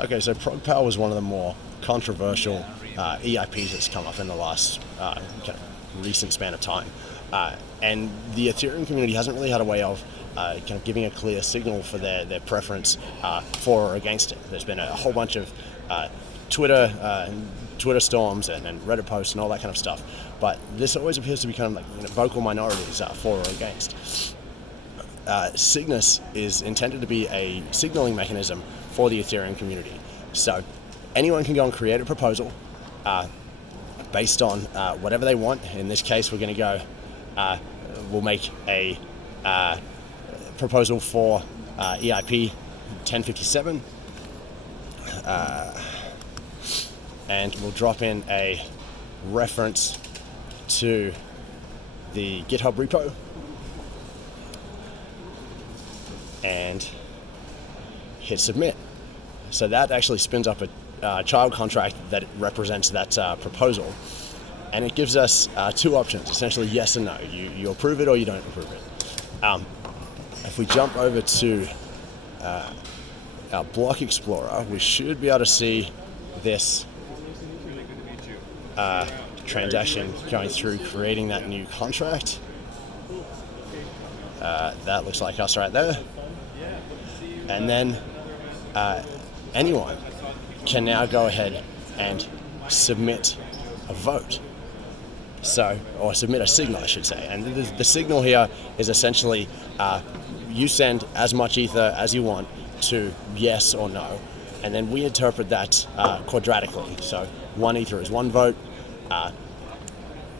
Okay, so ProgPower was one of the more controversial EIPs that's come up in the last kind of recent span of time. And the Ethereum community hasn't really had a way of kind of giving a clear signal for their preference for or against it. There's been a whole bunch of Twitter storms and Reddit posts and all that kind of stuff. But this always appears to be kind of like vocal minorities for or against. Cygnus is intended to be a signaling mechanism for the Ethereum community. So anyone can go and create a proposal based on whatever they want. In this case, we're going to go, we'll make a proposal for EIP 1057. And we'll drop in a reference to the GitHub repo and hit submit. So that actually spins up a child contract that represents that proposal, and it gives us two options, essentially yes and no. You approve it or you don't approve it. If we jump over to our block explorer, we should be able to see this transaction going through, creating that new contract. That looks like us right there. And then anyone can now go ahead and submit a vote. Or submit a signal, I should say. And the signal here is essentially you send as much ether as you want to yes or no, and then we interpret that quadratically. So 1 ether is 1 vote.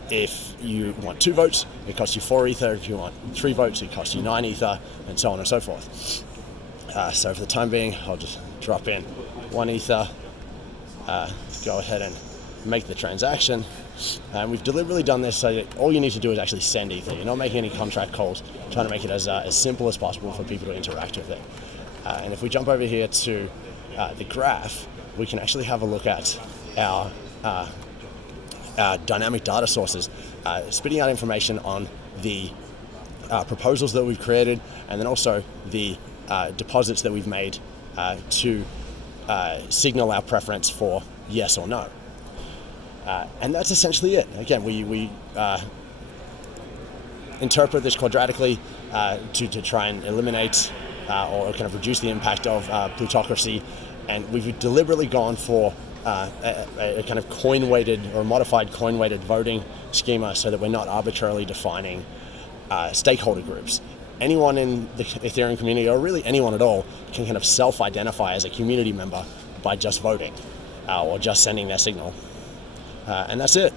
If you want 2 votes, it costs you 4 ether. If you want 3 votes, it costs you 9 ether, and so on and so forth. So for the time being, I'll just drop in 1 ether, go ahead and make the transaction. And we've deliberately done this so that all you need to do is actually send ether. You're not making any contract calls, trying to make it as simple as possible for people to interact with it. And if we jump over here to the graph, we can actually have a look at our dynamic data sources, spitting out information on the proposals that we've created, and then also the deposits that we've made to signal our preference for yes or no. And that's essentially it. Again, we interpret this quadratically to try and eliminate or kind of reduce the impact of plutocracy, and we've deliberately gone for a kind of coin-weighted or modified coin-weighted voting schema so that we're not arbitrarily defining stakeholder groups. Anyone in the Ethereum community, or really anyone at all, can kind of self-identify as a community member by just voting or just sending their signal. And that's it.